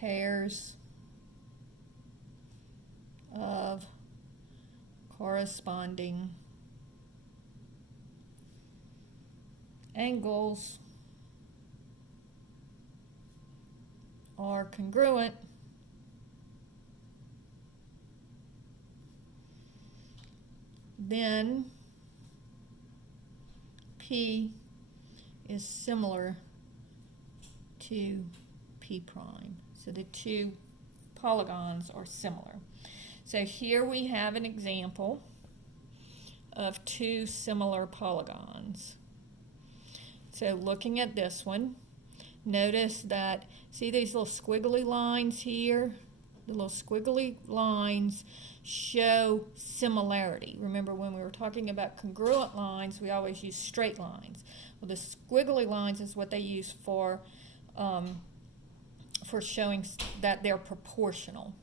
pairs of corresponding angles are congruent, then P is similar to P prime. So the two polygons are similar. So here we have an example of two similar polygons. So looking at this one, notice that, see these little squiggly lines here? The little squiggly lines show similarity. Remember when we were talking about congruent lines, we always use straight lines. Well, the squiggly lines is what they use for showing that they're proportional.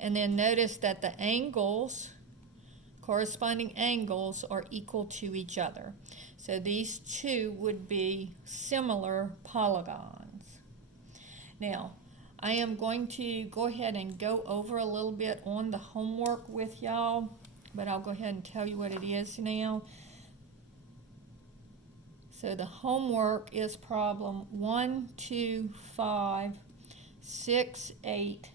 And then notice that the angles, corresponding angles, are equal to each other. So these two would be similar polygons. Now, I am going to go ahead and go over a little bit on the homework with y'all, but I'll go ahead and tell you what it is now. So the homework is problem 1, 2, 5, 6, 8,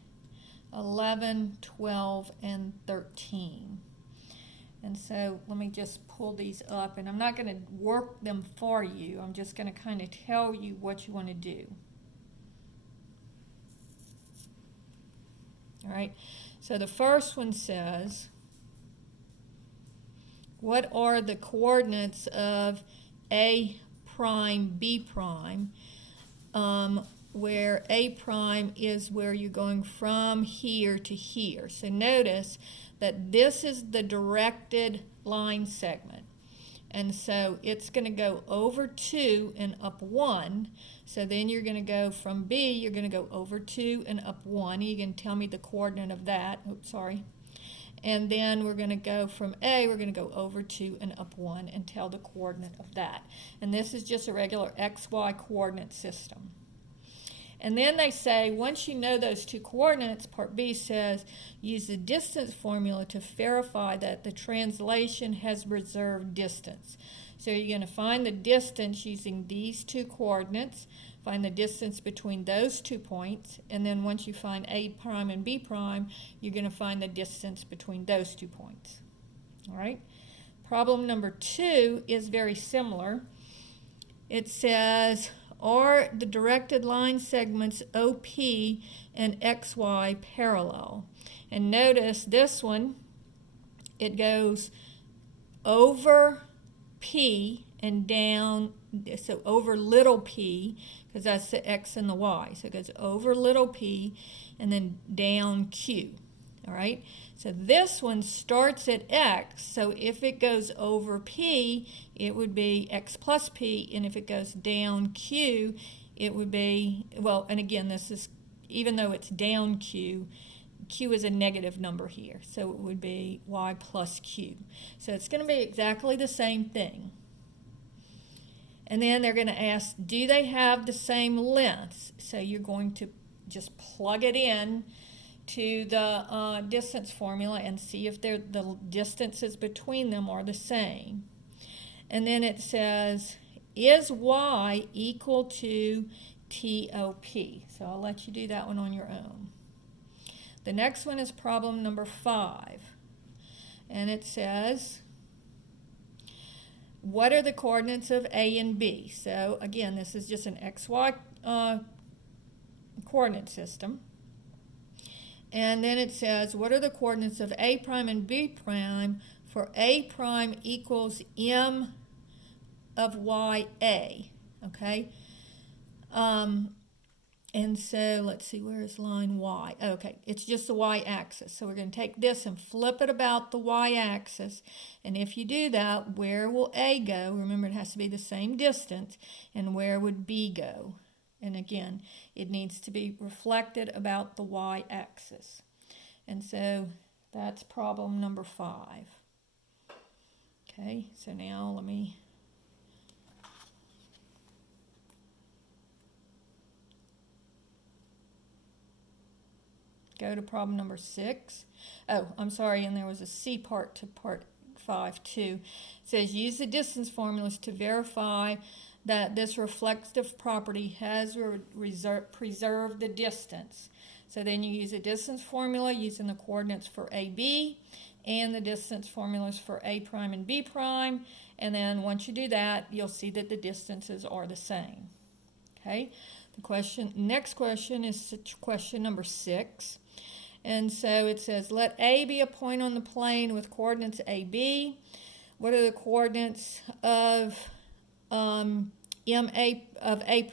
11, 12, and 13. And so let me just pull these up, and I'm not going to work them for you. I'm just going to kind of tell you what you want to do. All right, so the first one says, what are the coordinates of A prime, B prime, where A prime is where you're going from here to here. So notice that this is the directed line segment. And so it's going to go over 2 and up 1. So then you're going to go from B, you're going to go over 2 and up 1. You can tell me the coordinate of that. Oops, sorry. And then we're going to go from A, we're going to go over 2 and up 1 and tell the coordinate of that. And this is just a regular XY coordinate system. And then they say, once you know those two coordinates, part B says, use the distance formula to verify that the translation has reserved distance. So you're going to find the distance using these two coordinates, find the distance between those 2 points, and then once you find A prime and B prime, you're going to find the distance between those 2 points. All right? Problem number 2 is very similar. It says, are the directed line segments OP and XY parallel? And notice this one, it goes over P and down, so over little p, because that's the X and the Y. So it goes over little p and then down Q. All right, so this one starts at X, so if it goes over P, it would be X plus P, and if it goes down Q, it would be, well, and again, this is, even though it's down Q, Q is a negative number here, so it would be Y plus Q. So it's going to be exactly the same thing. And then they're going to ask, do they have the same lengths? So you're going to just plug it in to the distance formula and see if the distances between them are the same. And then it says, is Y equal to TOP? So I'll let you do that one on your own. The next one is problem number 5. And it says, what are the coordinates of A and B? So again, this is just an XY coordinate system. And then it says, what are the coordinates of A prime and B prime for A prime equals M of YA, okay? And so let's see, where is line Y? Okay, it's just the Y-axis. So we're going to take this and flip it about the Y-axis. And if you do that, where will A go? Remember, it has to be the same distance. And where would B go? And again, it needs to be reflected about the Y-axis. And so that's problem number 5. Okay, so now let me... Go to problem number 6. Oh, I'm sorry, and there was a C part to part 5 too. It says use the distance formulas to verify that this reflective property has preserved the distance. So then you use a distance formula using the coordinates for AB and the distance formulas for A prime and B prime. And then once you do that, you'll see that the distances are the same. Okay. Next question is question number 6. And so it says, let A be a point on the plane with coordinates AB. What are the coordinates of A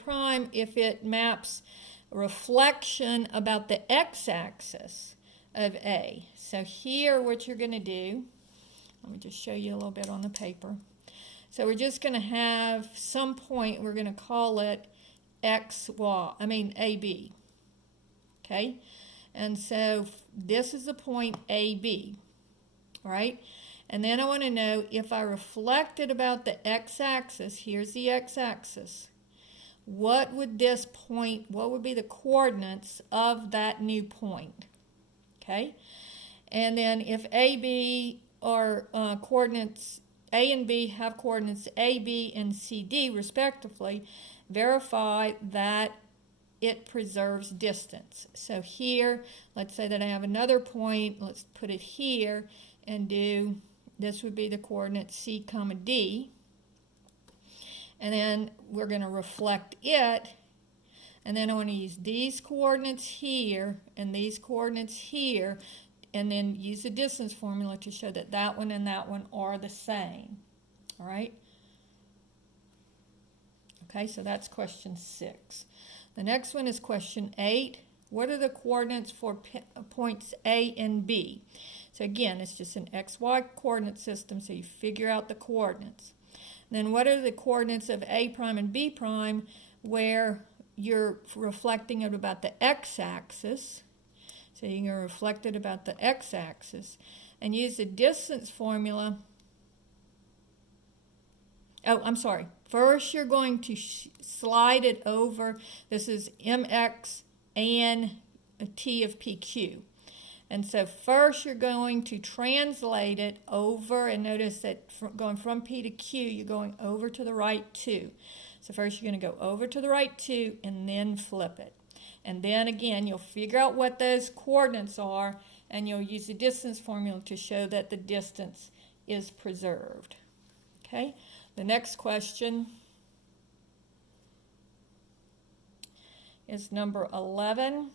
prime if it maps reflection about the x-axis of A? So here what you're going to do, let me just show you a little bit on the paper. So we're just going to have some point, we're going to call it AB. Okay? And so this is the point AB, right? And then I want to know if I reflected about the x-axis, here's the x-axis, what would be the coordinates of that new point? Okay? And then if AB are coordinates, A and B have coordinates AB and CD respectively, verify that it preserves distance. So here, let's say that I have another point, let's put it here and do, this would be the coordinate C comma D. And then we're going to reflect it. And then I want to use these coordinates here and these coordinates here, and then use the distance formula to show that that one and that one are the same. All right? Okay, so that's question 6. The next one is question 8. What are the coordinates for points A and B? So again, it's just an XY coordinate system, so you figure out the coordinates. And then what are the coordinates of A prime and B prime where you're reflecting it about the x-axis? So you're going to reflect it about the x-axis and use the distance formula. Oh, I'm sorry. First, you're going to slide it over. This is MX and T of PQ. And so first, you're going to translate it over. And notice that going from P to Q, you're going over to the right 2. So first, you're going to go over to the right 2 and then flip it. And then again, you'll figure out what those coordinates are, and you'll use the distance formula to show that the distance is preserved. Okay? The next question is number 11.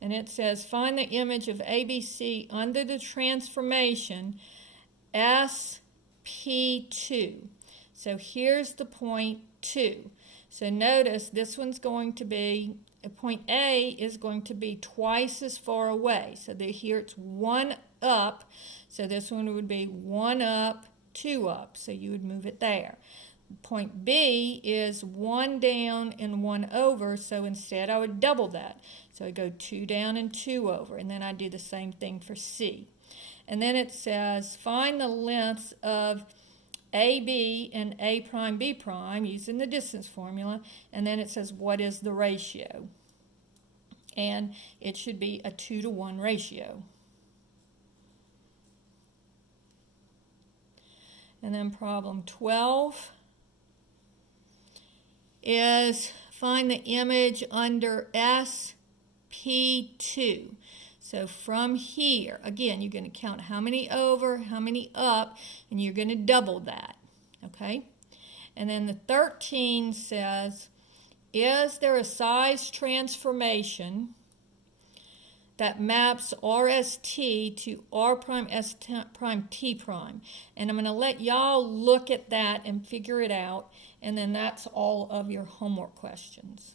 And it says, find the image of ABC under the transformation SP2. So here's the point 2. So notice this one's going to be, point A is going to be twice as far away. So here it's 1 up. So this one would be 1 up, 2 up. So you would move it there. Point B is 1 down and 1 over. So instead I would double that. So I go 2 down and 2 over. And then I do the same thing for C. And then it says, find the lengths of AB and A prime B prime using the distance formula. And then it says, what is the ratio? And it should be a 2-to-1 ratio. And then problem 12 is find the image under SP2. So from here, again, you're going to count how many over, how many up, and you're going to double that, okay? And then the 13 says, is there a size transformation that maps RST to R prime S prime T prime? And I'm going to let y'all look at that and figure it out, and then that's all of your homework questions.